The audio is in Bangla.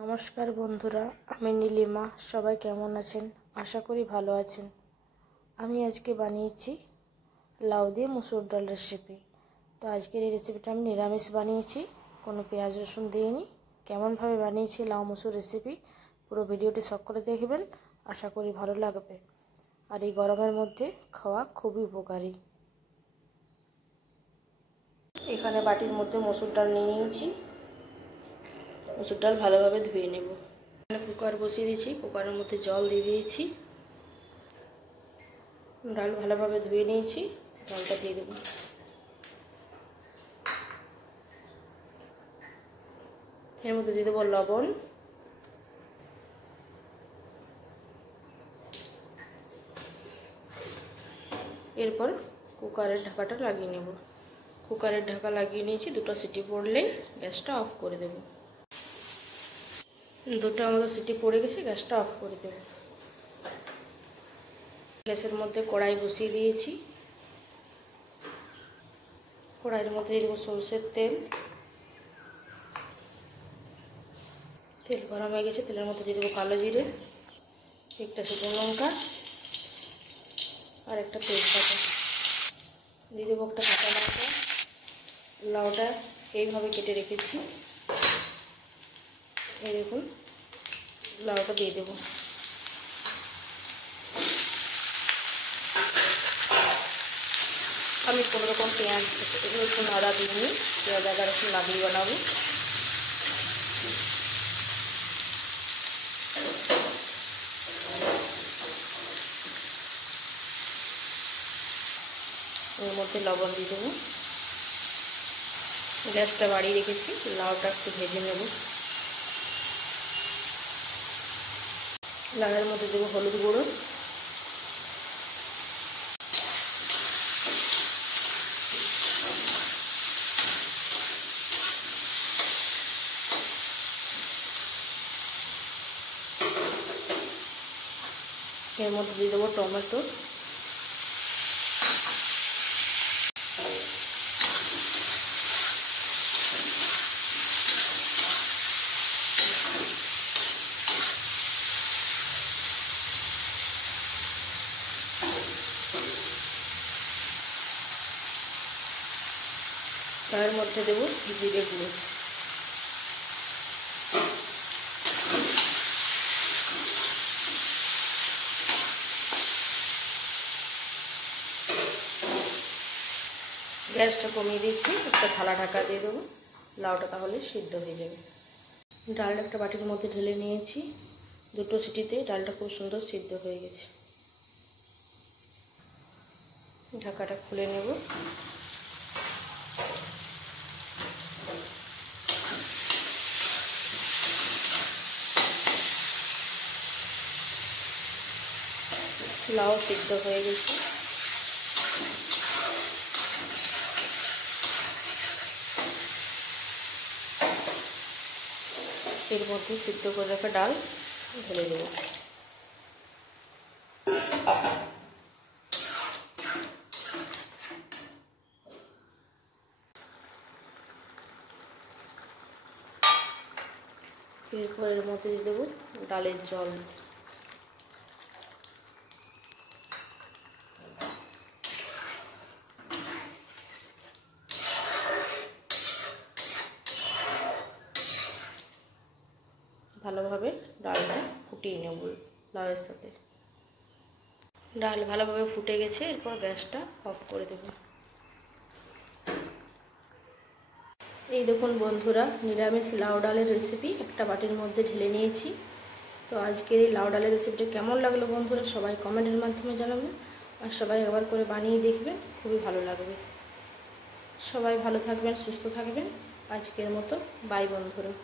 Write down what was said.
নমস্কার বন্ধুরা, আমি নীলিমা। সবাই কেমন আছেন? আশা করি ভালো আছেন। আমি আজকে বানিয়েছি লাউ দিয়ে মুসুর ডাল রেসিপি। তো আজকের এই রেসিপিটা আমি নিরামিষ বানিয়েছি, কোনো পেঁয়াজ রসুন দিইনি। কেমনভাবে বানিয়েছি লাউ মুসুর রেসিপি, পুরো ভিডিওটি শখ করে দেখবেন, আশা করি ভালো লাগবে। আর এই গরমের মধ্যে খাওয়া খুবই উপকারী। এখানে বাটির মধ্যে মুসুর ডাল নিয়ে নিয়েছি। মুসুর ডাল ভালোভাবে ধুয়ে নেব। কুকার বসিয়ে দিয়েছি, কুকারের মধ্যে জল দিয়ে দিয়েছি। ডাল ভালোভাবে ধুয়ে নিয়েছি, ডালটা দিয়ে দেব। এর মধ্যে দিয়ে দেবো লবণ, এরপর কুকারের ঢাকাটা লাগিয়ে নেব। কুকারের ঢাকা লাগিয়ে নিয়েছি, দুটো সিটি পড়লেই গ্যাসটা অফ করে দেব। দুটো মতো সিটি পড়ে গেছে, গ্যাসটা অফ করে দেব। গ্যাসের মধ্যে কড়াই বসিয়ে দিয়েছি। কড়াইয়ের মধ্যে দিয়ে দেবো সরষের তেল। তেল গরম হয়ে গেছে, তেলের মধ্যে দিয়ে দেবো কালো জিরে, একটা শুকনো লঙ্কা আর একটা তেজপাতা। দিয়ে দেবো একটা কাঁচা লঙ্কা। লাউটা এইভাবে কেটে রেখেছি, এই দেখুন লাউটা দিয়ে দেবো। আমি কোনো রকম পেঁয়াজ রসুন আদা দিইনি, পেঁয়াজ আদা রসুন লাগিয়ে বানাবো। এর মধ্যে লবণ দিয়ে দেবো। গ্যাসটা বাড়িয়ে রেখেছি, লাউটা একটু ভেজে নেব। লাউয়ের মধ্যে দেবো হলুদ গুঁড়ো, এর মধ্যে দিয়ে দেবো টমেটো, তার মধ্যে দেবো জিরে গুঁড়ো। গ্যাসটা কমিয়ে দিয়েছি, একটা থালা ঢাকা দিয়ে দেবো। লাউটা তাহলে সিদ্ধ হয়ে যাবে। ডালটা একটা বাটির মধ্যে ঢেলে নিয়েছি, দুটো সিটিতে ডালটা খুব সুন্দর সিদ্ধ হয়ে গেছে। ঢাকাটা খুলে নেব। লাউ সিদ্ধ হয়ে গেছে। এর মধ্যে সিদ্ধ করে রাখা ডাল ঢেলে দেব। এরপর এর মধ্যে দিয়ে দেবো ডালের জল। ভালোভাবে ডালটা ফুটিয়ে নেব লাউয়ের সাথে। ডাল ভালোভাবে ফুটে গেছে, এরপর গ্যাসটা অফ করে দেব। এই দেখুন বন্ধুরা, নিরামিষ লাউ ডালের রেসিপি একটা বাটির মধ্যে ঢেলে নিয়েছি। তো আজকের এই লাউ ডালের রেসিপিটা কেমন লাগলো বন্ধুরা, সবাই কমেন্টের মাধ্যমে জানাবেন। আর সবাই একবার করে বানিয়ে দেখবেন, খুবই ভালো লাগবে। সবাই ভালো থাকবেন, সুস্থ থাকবেন। আজকের মতো বাই বন্ধুরা।